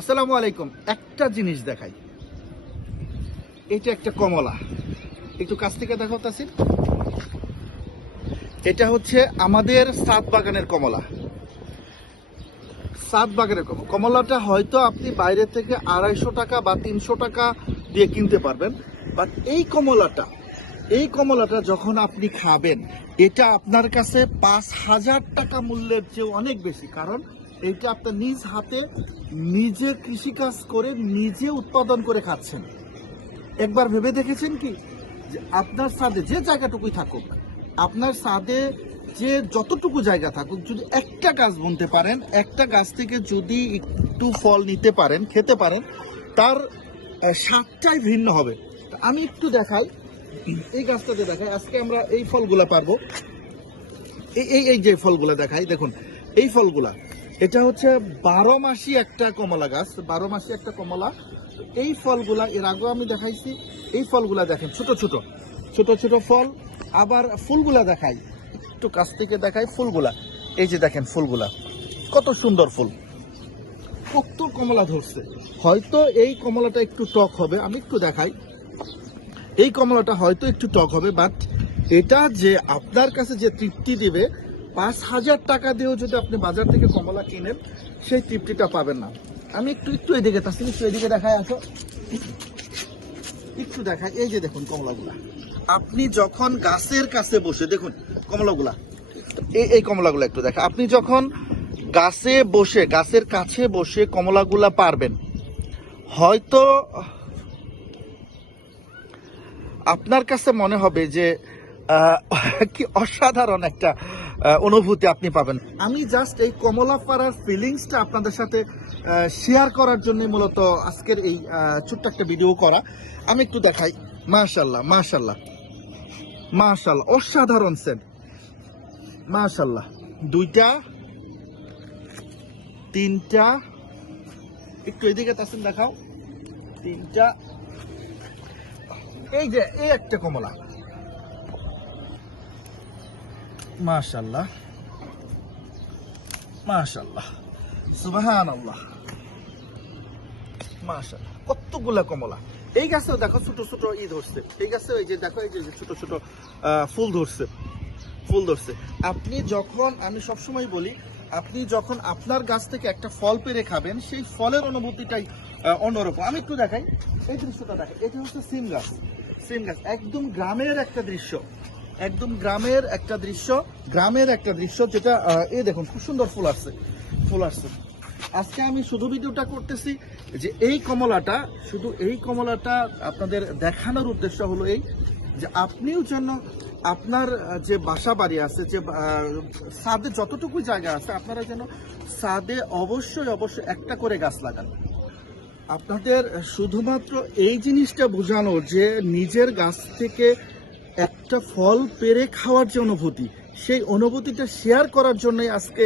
আসসালামু আলাইকুম। একটা জিনিস দেখাই। এটা একটা কমলা। একটু কাছ থেকে দেখাও তাসির। এটা হচ্ছে আমাদের সাত বাগানের কমলা। সাত বাগানের কমলা কমলাটা হয়তো আপনি বাইরে থেকে আড়াইশো টাকা বা তিনশো টাকা দিয়ে কিনতে পারবেন। বাট এই কমলাটা এই কমলাটা যখন আপনি খাবেন, এটা আপনার কাছে পাঁচ হাজার টাকা মূল্যের চেয়ে অনেক বেশি। কারণ এটা আপনার নিজ হাতে নিজে কৃষিকাজ করে নিজে উৎপাদন করে খাচ্ছেন। একবার ভেবে দেখেছেন কি? যে আপনার সাদে যে জায়গাটুকুই থাকুক, আপনার সাদে যে যতটুকু জায়গা থাকুক, যদি একটা গাছ বুনতে পারেন, একটা গাছ থেকে যদি একটু ফল নিতে পারেন, খেতে পারেন, তার স্বাদটাই ভিন্ন হবে। আমি একটু দেখাই, এই গাছটাতে দেখাই। আজকে আমরা এই ফলগুলা পারব। এই এই যে ফলগুলা দেখাই, দেখুন, এই ফলগুলা এটা হচ্ছে বারো মাসি একটা কমলা গাছ, বারো মাসি একটা কমলা। এই ফলগুলা, এর আগেও আমি দেখাইছি, এই ফলগুলা দেখেন, ছোট ছোট ছোট ছোট ফল। আবার ফুলগুলা দেখাই, একটু কাছ থেকে দেখাই ফুলগুলা। এই যে দেখেন ফুলগুলা, কত সুন্দর ফুল। কত কমলা ধরছে। হয়তো এই কমলাটা একটু টক হবে, আমি একটু দেখাই। এই কমলাটা হয়তো একটু টক হবে বাট এটা যে আপনার কাছে যে তৃপ্তি দিবে পাঁচ হাজার টাকা দিয়েও যদি আপনি বাজার থেকে কমলা কিনেন, সেই তৃপ্তিটা পাবেন না। আমি একটু একটু এদিকে তাসিম একটু এদিকে দেখায় আসো। একটু দেখাই এই যে দেখুন কমলাগুলা। আপনি যখন গাছের কাছে বসে, দেখুন কমলাগুলা। এই এই কমলাগুলা একটু দেখা আপনি যখন গাছে বসে, গাছের কাছে বসে কমলাগুলা পারবেন, হয়তো আপনার কাছে মনে হবে যে কি অসাধারণ একটা অনুভূতি আপনি পাবেন। আমি জাস্ট এই কমলা পাড়ার ফিলিংসটা আপনাদের সাথে শেয়ার করার জন্য মূলত আজকের এই ছোট্ট একটা ভিডিও করা। আমি একটু দেখাই। মাশাল্লাহ মাশাল্লাহ মাশাল্লাহ অসাধারণ সেন্ট মাশাল্লাহ দুইটা, তিনটা, একটু এদিকে তাসিম দেখাও। তিনটা। এই যে, এই একটা কমলা। মাশাল্লাহ মাশাল্লাহ সুবাহান আল্লাহ মাশাল্লাহ কতগুলা কমলা। এই গাছেও দেখো ছোট ছোট ই ধরছে। এই গাছে এই যে দেখো, এই যে ছোট ছোট ফুল ধরছে। ফুল ধরছে। আপনি যখন, আমি সবসময় বলি, আপনি যখন আপনার গাছ থেকে একটা ফল পেরে খাবেন, সেই ফলের অনুভূতিটাই অন্যরকম। আমি একটু দেখাই। এই দৃশ্যটা দেখাই। এটা হচ্ছে সিম গাছ। সিম গাছ। একদম গ্রামের একটা দৃশ্য। একদম গ্রামের একটা দৃশ্য। গ্রামের একটা দৃশ্য যেটা এই দেখুন, খুব সুন্দর ফুল আসছে ফুল আসছে। আজকে আমি শুধু ভিডিওটা করতেছি যে এই কমলাটা, শুধু এই কমলাটা আপনাদের দেখানোর উদ্দেশ্য হলো এই যে আপনিও যেন আপনার যে বাসা বাড়ি আছে, যে ছাদে যতটুকু জায়গা আছে, আপনারা যেন ছাদে অবশ্যই অবশ্যই একটা করে গাছ লাগান। আপনাদের শুধুমাত্র এই জিনিসটা বোঝানো যে নিজের গাছ থেকে একটা ফল পেরে খাওয়ার যে অনুভূতি, সেই অনুভূতিটা শেয়ার করার জন্যই আজকে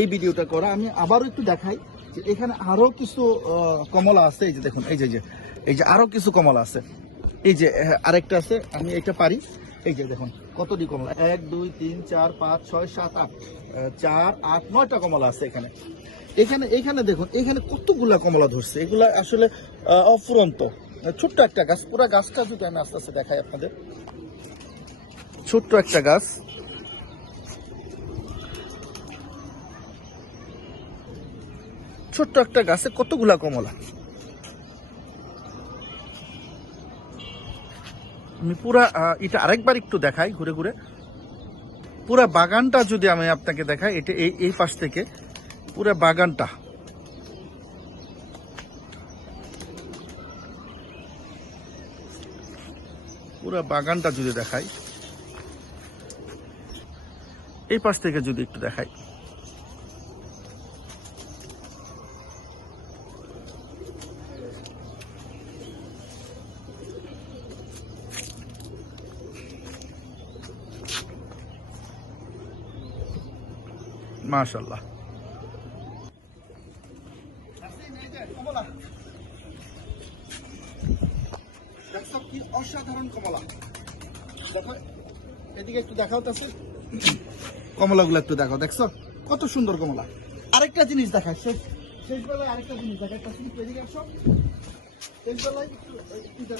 এই ভিডিওটা করা। আমি আবারও একটু দেখাই যে এখানে আরও কিছু কমলা আছে। এই যে দেখুন, এই যে এই যে এই যে আরও কিছু কমলা আছে। এই যে আরেকটা আছে, আমি এটা পারি। এই যে দেখুন কতটি কমলা? এক, দুই, তিন, চার, পাঁচ, ছয়, সাত, আট চার, আট, নয়টা কমলা আছে এখানে। এখানে এখানে দেখুন, এখানে কতগুলা কমলা ধরছে। এগুলা আসলে অফুরন্ত। ছোট্ট একটা গাছ। পুরো গাছটা যদি আমি আস্তে আস্তে দেখাই আপনাদের। ছোট্ট একটা গাছ। ছোট্ট একটা গাছে কতগুলা কমলা? আমি পুরা এটা আরেকবার একটু দেখাই ঘুরে ঘুরে। পুরা বাগানটা যদি আমি আপনাকে দেখাই, এটা এই এই পাশ থেকে, পুরা বাগানটা। পুরা বাগানটা যদি দেখাই। এই পাশ থেকে যদি একটু দেখাই। মাশাল্লাহ অসাধারণ কমলা। দেখো এদিকে একটু দেখাও তো কমলাগুলো একটু দেখো, দেখছ? কত সুন্দর কমলা। আরেকটা জিনিস দেখায় শেষ বেলায় আরেকটা জিনিস দেখা একটা স্লিপ এদিকে আসো শেষ বেলায় একটু একটু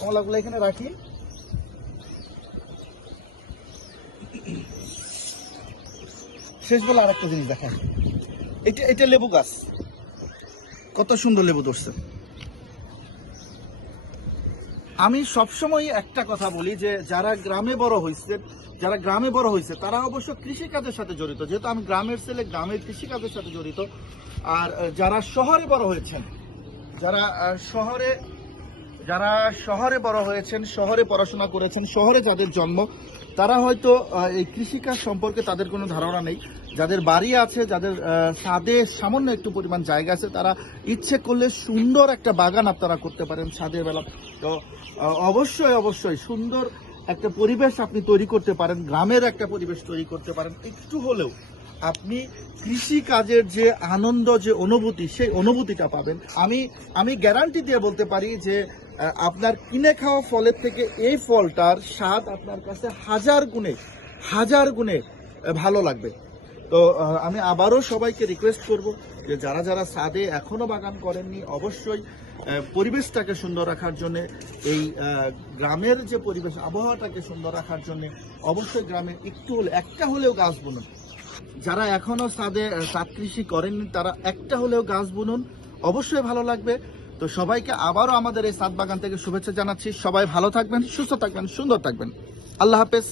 কমলাগুলো এখানে রাখি। শেষ বেলা আরেকটা জিনিস দেখাই। এটা এটা লেবু গাছ। কত সুন্দর লেবু ধরছে। আমি সবসময় একটা কথা বলি যে, যারা গ্রামে বড় হয়েছে যারা গ্রামে বড় হয়েছে, তারা অবশ্য কৃষিকাজের সাথে জড়িত। যেহেতু আমি গ্রামের ছেলে, গ্রামের কৃষিকাজের সাথে জড়িত। আর যারা শহরে বড় হয়েছেন, যারা শহরে যারা শহরে বড় হয়েছেন, শহরে পড়াশোনা করেছেন, শহরে যাদের জন্ম, তারা হয়তো এই কৃষিকাজ সম্পর্কে তাদের কোনো ধারণা নেই। যাদের বাড়ি আছে, যাদের ছাদে সামান্য একটু পরিমাণ জায়গা আছে, তারা ইচ্ছে করলে সুন্দর একটা বাগান আপনারা করতে পারেন ছাদের বেলা। তো অবশ্যই অবশ্যই সুন্দর একটা পরিবেশ আপনি তৈরি করতে পারেন, গ্রামের একটা পরিবেশ তৈরি করতে পারেন, একটু হলেও আপনি কৃষি কাজের যে আনন্দ, যে অনুভূতি, সেই অনুভূতিটা পাবেন। আমি আমি গ্যারান্টি দিয়ে বলতে পারি যে আপনার কিনে খাওয়া ফলের থেকে এই ফলটার স্বাদ আপনার কাছে হাজার গুণে হাজার গুণে ভালো লাগবে। তো আমি আবারও সবাইকে রিকোয়েস্ট করব যে যারা যারা সাদে এখনও বাগান করেননি, অবশ্যই পরিবেশটাকে সুন্দর রাখার জন্য, এই গ্রামের যে পরিবেশ, আবহাওয়াটাকে সুন্দর রাখার জন্য অবশ্যই গ্রামে একটু হলে, একটা হলেও গাছ বুনুন। যারা এখনও সাদে সাদ কৃষি করেননি, তারা একটা হলেও গাছ বুনুন। অবশ্যই ভালো লাগবে। তো সবাইকে আবারও আমাদের এই সাদ বাগান থেকে শুভেচ্ছা জানাচ্ছি। সবাই ভালো থাকবেন, সুস্থ থাকবেন, সুন্দর থাকবেন। আল্লাহ হাফেজ।